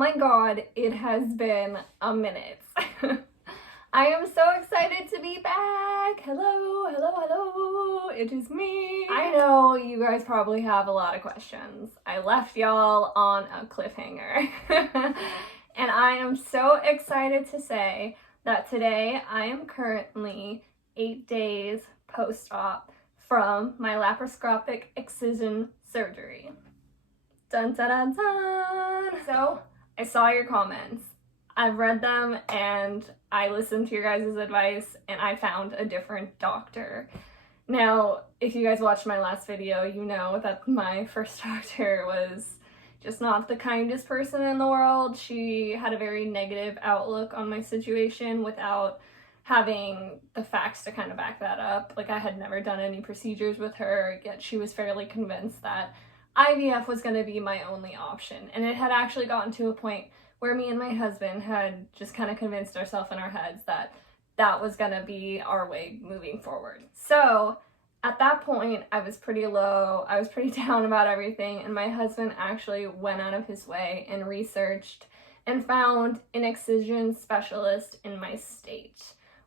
my god, it has been a minute. I am so excited to be back. Hello, hello, hello. It is me. I know you guys probably have a lot of questions. I left y'all on a cliffhanger. And I am so excited to say that today I am currently 8 days post-op from my laparoscopic excision surgery. Dun dun dun dun! So, I saw your comments. I've read them and I listened to your guys' advice and I found a different doctor. Now, if you guys watched my last video, you know that my first doctor was just not the kindest person in the world. She had a very negative outlook on my situation without having the facts to kind of back that up. Like, I had never done any procedures with her, yet she was fairly convinced that IVF was going to be my only option. And it had actually gotten to a point where me and my husband had just kind of convinced ourselves in our heads that that was going to be our way moving forward. So at that point, I was pretty low, I was pretty down about everything, and my husband actually went out of his way and researched and found an excision specialist in my state.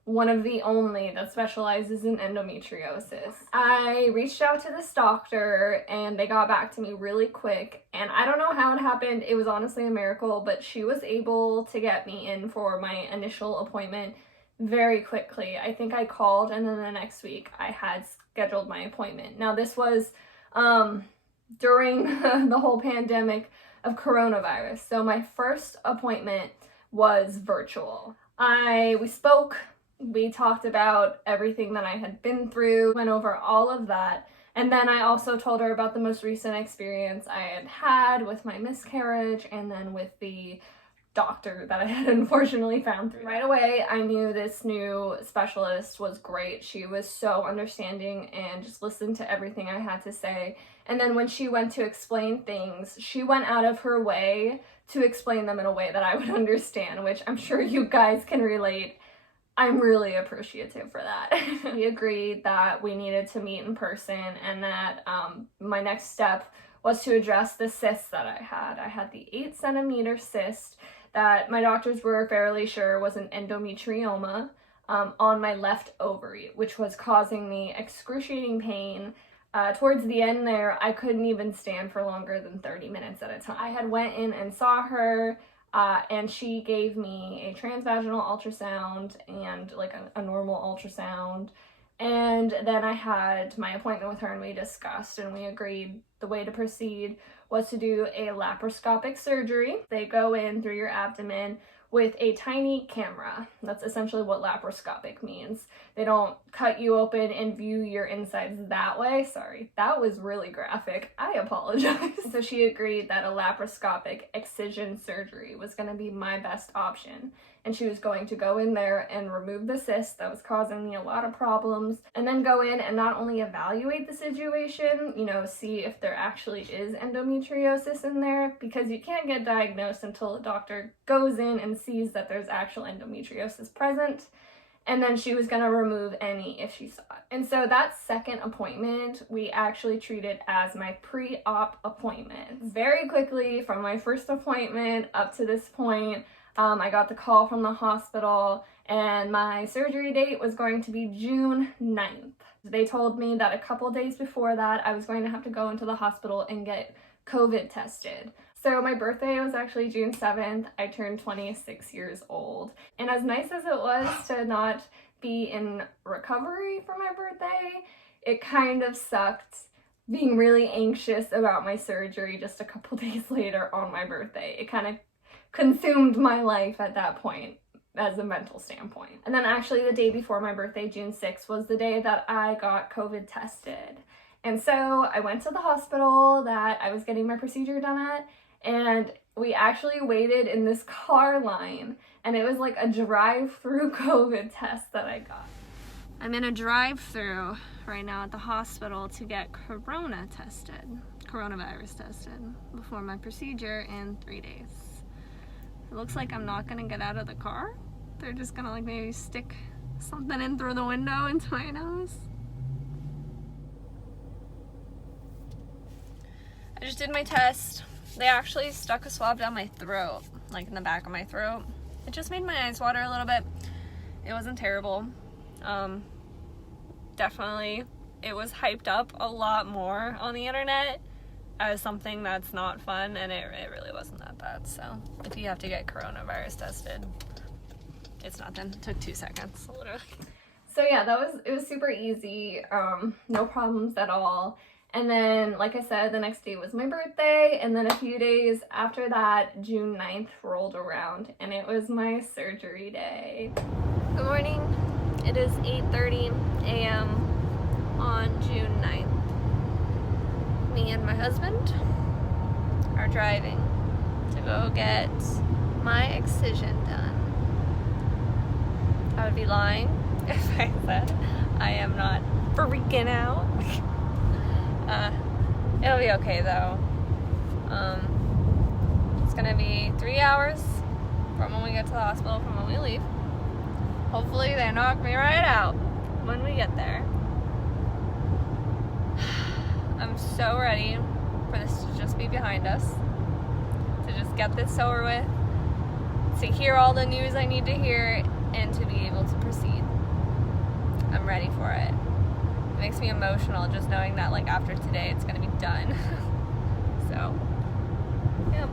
One of the only that specializes in endometriosis. I reached out to this doctor and they got back to me really quick, and I don't know how it happened. It was honestly a miracle, but she was able to get me in for my initial appointment very quickly. I think I called and then the next week I had scheduled my appointment. Now this was during the whole pandemic of coronavirus, so my first appointment was virtual. We spoke. We talked about everything that I had been through, went over all of that, and then I also told her about the most recent experience I had had with my miscarriage and then with the doctor that I had unfortunately found through. Right away, I knew this new specialist was great. She was so understanding and just listened to everything I had to say. And then when she went to explain things, she went out of her way to explain them in a way that I would understand, which I'm sure you guys can relate. I'm really appreciative for that. We agreed that we needed to meet in person and that my next step was to address the cyst that I had. I had the 8-centimeter cyst that my doctors were fairly sure was an endometrioma on my left ovary, which was causing me excruciating pain. Towards the end there, I couldn't even stand for longer than 30 minutes at a time. I had went in and saw her, and she gave me a transvaginal ultrasound and like a normal ultrasound. And then I had my appointment with her and we discussed and we agreed the way to proceed was to do a laparoscopic surgery. They go in through your abdomen with a tiny camera. That's essentially what laparoscopic means. They don't cut you open and view your insides that way. Sorry, that was really graphic. I apologize. So she agreed that a laparoscopic excision surgery was going to be my best option. And she was going to go in there and remove the cyst that was causing me a lot of problems, and then go in and not only evaluate the situation, you know, see if there actually is endometriosis in there, because you can't get diagnosed until a doctor goes in and sees that there's actual endometriosis present, and then she was going to remove any if she saw it. And so that second appointment, we actually treated as my pre-op appointment. Very quickly, from my first appointment up to this point, I got the call from the hospital and my surgery date was going to be June 9th. They told me that a couple days before that I was going to have to go into the hospital and get COVID tested. So my birthday was actually June 7th. I turned 26 years old. And as nice as it was to not be in recovery for my birthday, it kind of sucked being really anxious about my surgery just a couple days later on my birthday. It kind of consumed my life at that point as a mental standpoint. And then actually the day before my birthday, June 6th, was the day that I got COVID tested. And so I went to the hospital that I was getting my procedure done at, and we actually waited in this car line, and it was like a drive-through COVID test that I got. I'm in a drive-through right now at the hospital to get coronavirus tested before my procedure in 3 days. It looks like I'm not gonna get out of the car. They're just gonna like maybe stick something in through the window into my nose. I just did my test. they actually stuck a swab down my throat, like in the back of my throat. It just made my eyes water a little bit. It wasn't terrible. Definitely, it was hyped up a lot more on the internet as something that's not fun, and it really wasn't that bad. So if you have to get coronavirus tested, it's nothing. It took 2 seconds, literally. So yeah, it was super easy, no problems at all. And then, like I said, the next day was my birthday, and then a few days after that, June 9th rolled around, and it was my surgery day. Good morning. It is 8:30 a.m. on June 9th. Me and my husband are driving to go get my excision done. I would be lying if I said I am not freaking out. It'll be okay though. It's gonna be 3 hours from when we get to the hospital, from when we leave. Hopefully they knock me right out when we get there. I'm so ready for this to just be behind us, to just get this over with, to hear all the news I need to hear, and to be able to proceed. I'm ready for it. It makes me emotional just knowing that, like, after today it's gonna be done. So, yep,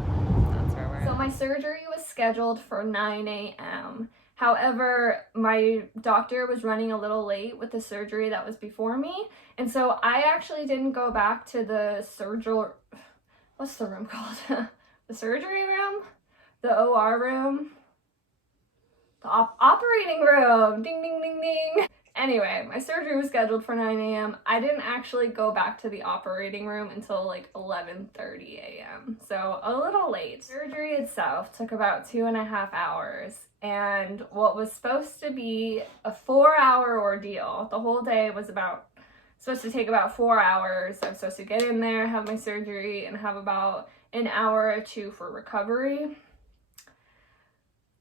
that's where we're at. So my surgery was scheduled for 9 a.m. However, my doctor was running a little late with the surgery that was before me, and so I actually didn't go back to the what's the room called? The surgery room? The OR room? The operating room! Ding, ding, ding, ding! Anyway, my surgery was scheduled for 9 a.m. I didn't actually go back to the operating room until like 11:30 a.m. So a little late. Surgery itself took about 2.5 hours, and what was supposed to be a 4-hour ordeal, the whole day was supposed to take about 4 hours. I was supposed to get in there, have my surgery, and have about an hour or two for recovery.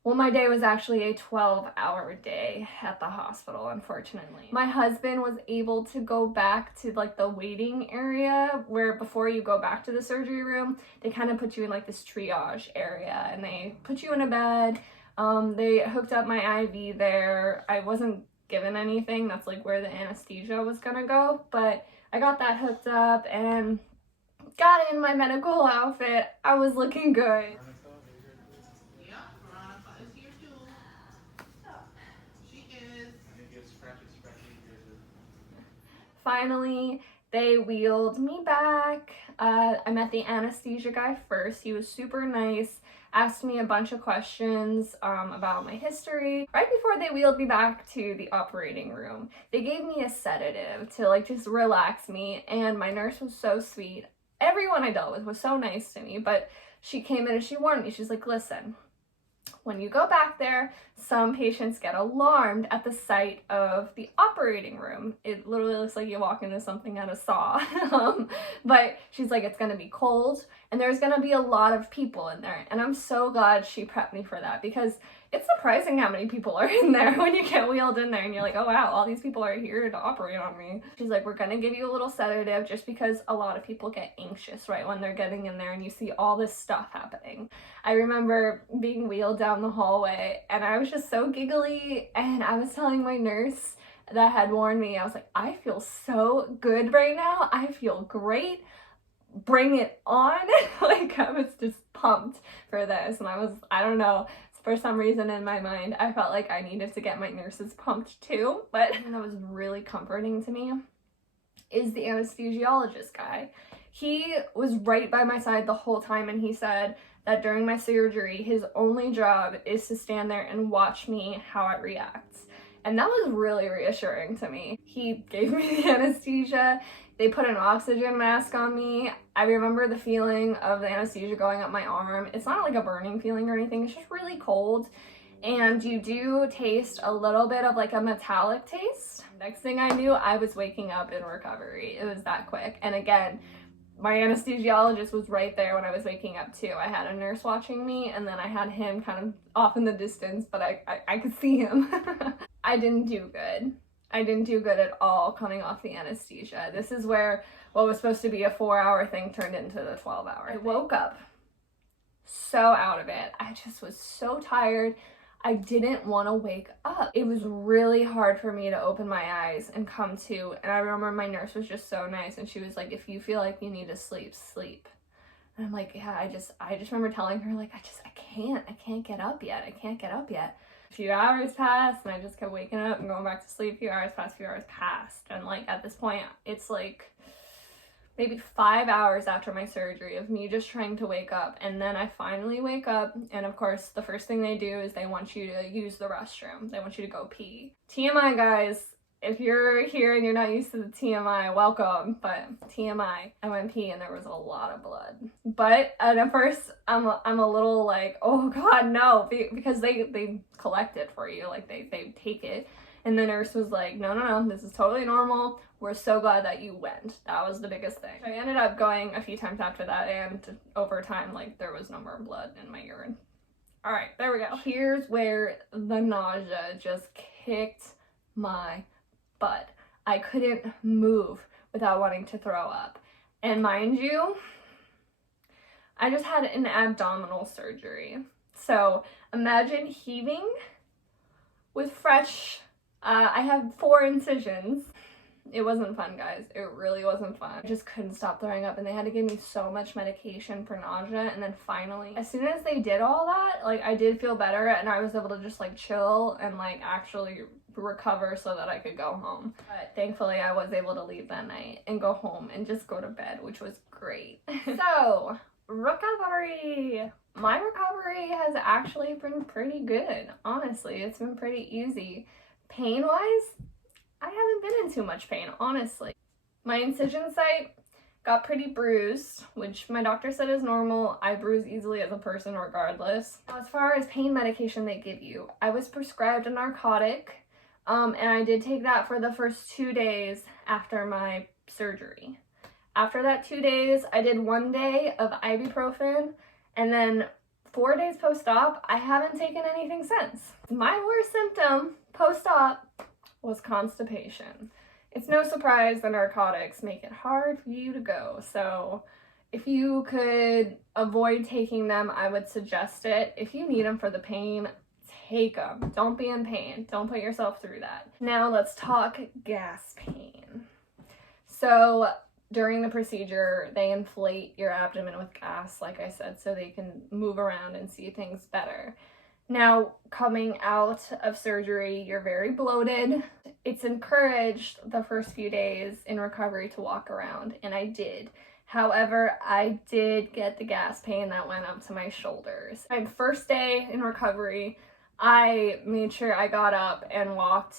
Well, my day was actually a 12-hour day at the hospital, unfortunately. My husband was able to go back to like the waiting area where before you go back to the surgery room, they kind of put you in like this triage area, and they put you in a bed. They hooked up my IV there. I wasn't given anything. That's like where the anesthesia was gonna go, but I got that hooked up and got in my medical outfit. I was looking good. Finally, they wheeled me back. I met the anesthesia guy first. He was super nice, asked me a bunch of questions about my history. Right before they wheeled me back to the operating room, they gave me a sedative to like just relax me, and my nurse was so sweet. Everyone I dealt with was so nice to me, but she came in and she warned me. She's like, listen, when you go back there, some patients get alarmed at the sight of the operating room. It literally looks like you walk into something at a Saw. But she's like, it's gonna be cold and there's gonna be a lot of people in there. And I'm so glad she prepped me for that, because it's surprising how many people are in there when you get wheeled in there and you're like, oh wow, all these people are here to operate on me. She's like, we're gonna give you a little sedative just because a lot of people get anxious right when they're getting in there and you see all this stuff happening. I remember being wheeled down the hallway and I was just so giggly, and I was telling my nurse that had warned me, I was like, I feel so good right now. I feel great. Bring it on. Like, I was just pumped for this, and I don't know, for some reason in my mind, I felt like I needed to get my nurses pumped too. But that was really comforting to me is the anesthesiologist guy. He was right by my side the whole time, and he said that during my surgery, his only job is to stand there and watch me how it reacts. And that was really reassuring to me. He gave me the anesthesia. They put an oxygen mask on me. I remember the feeling of the anesthesia going up my arm. It's not like a burning feeling or anything. It's just really cold. And you do taste a little bit of like a metallic taste. Next thing I knew, I was waking up in recovery. It was that quick. And again, my anesthesiologist was right there when I was waking up too. I had a nurse watching me, and then I had him kind of off in the distance, but I could see him. I didn't do good. I didn't do good at all coming off the anesthesia. This is where what was supposed to be a 4-hour thing turned into the 12-hour. I woke up so out of it. I just was so tired. I didn't want to wake up. It was really hard for me to open my eyes and come to. And I remember my nurse was just so nice, and she was like, if you feel like you need to sleep, sleep. And I'm like, yeah, I just remember telling her, like, I can't get up yet. I can't get up yet. A few hours passed, and I just kept waking up and going back to sleep. A few hours passed. And like at this point, it's like maybe 5 hours after my surgery of me just trying to wake up. And then I finally wake up, and of course the first thing they do is they want you to use the restroom. They want you to go pee. TMI, guys, if you're here and you're not used to the TMI, welcome, but TMI, I went pee and there was a lot of blood. But at first I'm a little like, oh god, no, because they collect it for you, like they take it. And the nurse was like, no, this is totally normal. We're so glad that you went. That was the biggest thing. I ended up going a few times after that, and over time, like, there was no more blood in my urine. All right, there we go. Here's where the nausea just kicked my butt. I couldn't move without wanting to throw up. And mind you, I just had an abdominal surgery. So imagine heaving with fresh, I have 4 incisions. It wasn't fun, guys. It really wasn't fun. I just couldn't stop throwing up, and they had to give me so much medication for nausea. And then finally, as soon as they did all that, like, I did feel better, and I was able to just like chill and like actually recover so that I could go home. But thankfully I was able to leave that night and go home and just go to bed, which was great. So, recovery. My recovery has actually been pretty good. Honestly, it's been pretty easy. Pain-wise, I haven't been in too much pain, honestly. My incision site got pretty bruised, which my doctor said is normal. I bruise easily as a person regardless. Now, as far as pain medication they give you, I was prescribed a narcotic, and I did take that for the first 2 days after my surgery. After that 2 days, I did 1 day of ibuprofen, and then 4 days post-op, I haven't taken anything since. My worst symptom post-op was constipation. It's no surprise the narcotics make it hard for you to go, so if you could avoid taking them, I would suggest it. If you need them for the pain, take them. Don't be in pain. Don't put yourself through that. Now let's talk gas pain. So during the procedure, they inflate your abdomen with gas, like I said, so they can move around and see things better. Now, coming out of surgery, you're very bloated. It's encouraged the first few days in recovery to walk around, and I did. However, I did get the gas pain that went up to my shoulders. My first day in recovery, I made sure I got up and walked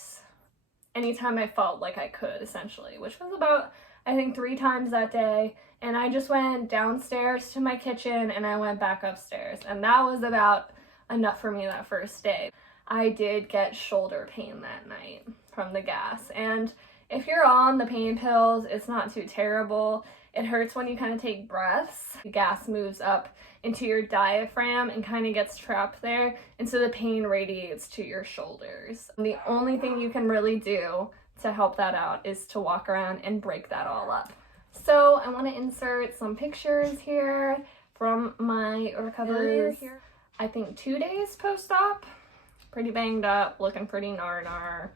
anytime I felt like I could, essentially, which was about, I think, 3 times that day. And I just went downstairs to my kitchen and I went back upstairs. And that was about enough for me that first day. I did get shoulder pain that night from the gas, and if you're on the pain pills, it's not too terrible. It hurts when you kind of take breaths. The gas moves up into your diaphragm and kind of gets trapped there, and so the pain radiates to your shoulders. And the only thing you can really do to help that out is to walk around and break that all up. So I want to insert some pictures here from my recovery. I think 2 days post-op, pretty banged up, looking pretty nar,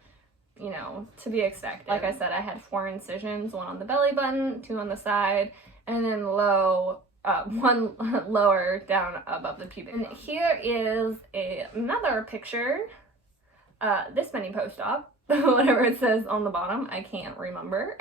you know, to be expected. Like I said, I had 4 incisions, 1 on the belly button, 2 on the side, and then 1 lower down above the pubic. And here is another picture, this many post-op, whatever it says on the bottom, I can't remember.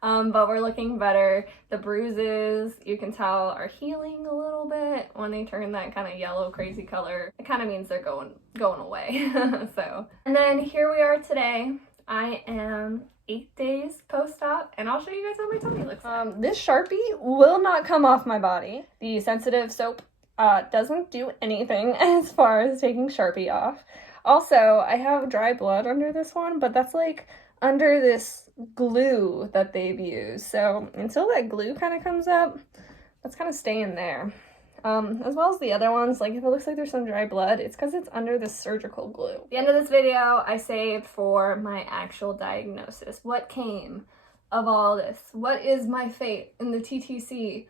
But we're looking better. The bruises, you can tell, are healing a little bit. When they turn that kind of yellow crazy color, it kind of means they're going away. So, and then here we are today. I am 8 days post-op, and I'll show you guys what my tummy looks like. This Sharpie will not come off my body. The sensitive soap doesn't do anything as far as taking Sharpie off. Also, I have dry blood under this one, but that's like under this glue that they've used. So until that glue kind of comes up, that's kind of staying there. As well as the other ones, like if it looks like there's some dry blood, it's because it's under this surgical glue. At the end of this video, I saved for my actual diagnosis. What came of all this? What is my fate in the TTC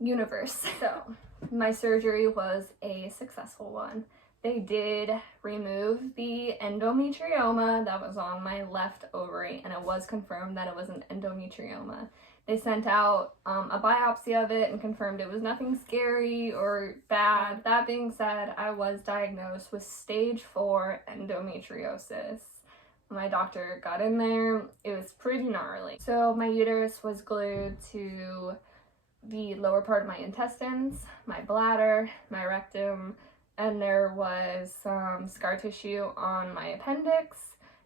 universe? So, My surgery was a successful one. They did remove the endometrioma that was on my left ovary, and it was confirmed that it was an endometrioma. They sent out a biopsy of it and confirmed it was nothing scary or bad. That being said, I was diagnosed with stage 4 endometriosis. My doctor got in there. It was pretty gnarly. So my uterus was glued to the lower part of my intestines, my bladder, my rectum, and there was some scar tissue on my appendix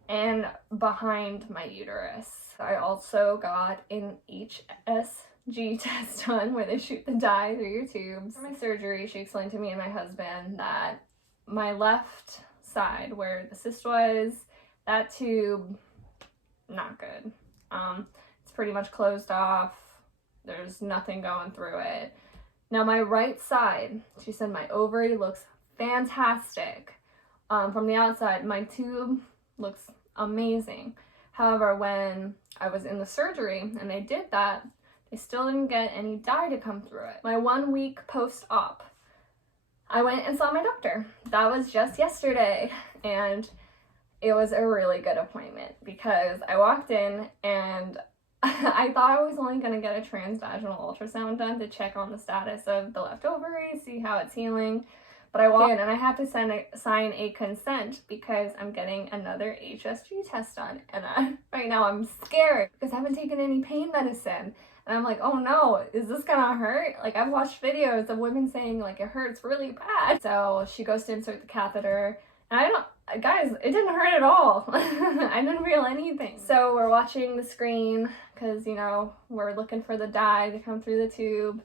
and behind my uterus. I also got an HSG test done where they shoot the dye through your tubes. For my surgery, she explained to me and my husband that my left side, where the cyst was, that tube, not good. It's pretty much closed off. There's nothing going through it. Now my right side, she said my ovary looks fantastic. From the outside, my tube looks amazing. However, when I was in the surgery and they did that, they still didn't get any dye to come through it. My 1 week post-op, I went and saw my doctor. That was just yesterday, and it was a really good appointment because I walked in and I thought I was only going to get a transvaginal ultrasound done to check on the status of the left ovary, see how it's healing. But I walked in and I have to sign a consent because I'm getting another HSG test done. And right now I'm scared because I haven't taken any pain medicine. And I'm like, oh no, is this gonna hurt? Like, I've watched videos of women saying like it hurts really bad. So she goes to insert the catheter and guys, it didn't hurt at all. I didn't feel anything. So we're watching the screen because, you know, we're looking for the dye to come through the tube.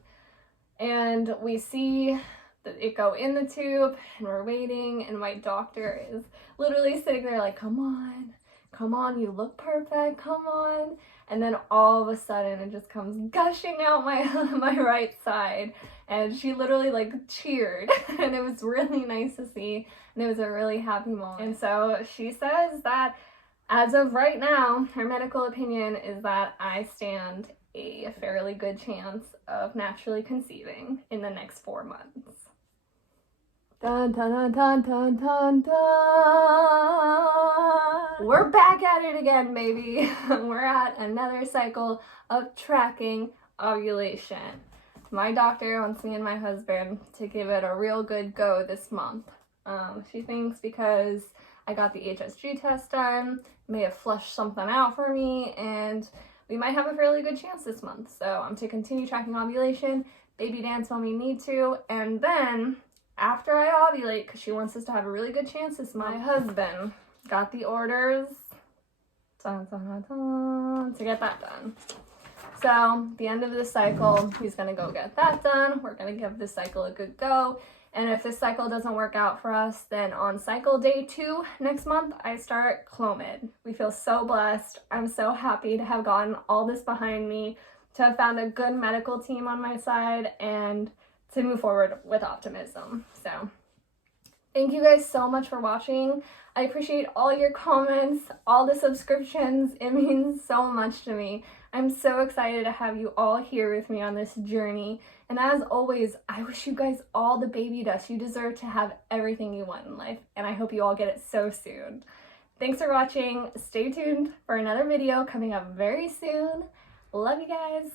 And we see it go in the tube and we're waiting, and my doctor is literally sitting there like, come on, you look perfect, come on. And then all of a sudden it just comes gushing out my right side, and she literally like cheered and it was really nice to see, and it was a really happy moment. And so she says that as of right now, her medical opinion is that I stand a fairly good chance of naturally conceiving in the next 4 months. Dun, dun, dun, dun, dun, dun. We're back at it again, baby. We're at another cycle of tracking ovulation. My doctor wants me and my husband to give it a real good go this month. She thinks because I got the HSG test done, may have flushed something out for me, and we might have a fairly good chance this month. So I'm to continue tracking ovulation, baby dance when we need to, and then after I ovulate, because she wants us to have a really good chance this month, my husband got the orders to get that done. So the end of this cycle, he's going to go get that done. We're going to give this cycle a good go. And if this cycle doesn't work out for us, then on cycle day 2 next month, I start Clomid. We feel so blessed. I'm so happy to have gotten all this behind me, to have found a good medical team on my side, and to move forward with optimism. So thank you guys so much for watching. I appreciate all your comments, all the subscriptions. It means so much to me. I'm so excited to have you all here with me on this journey. And as always, I wish you guys all the baby dust. You deserve to have everything you want in life, and I hope you all get it so soon. Thanks for watching. Stay tuned for another video coming up very soon. Love you guys.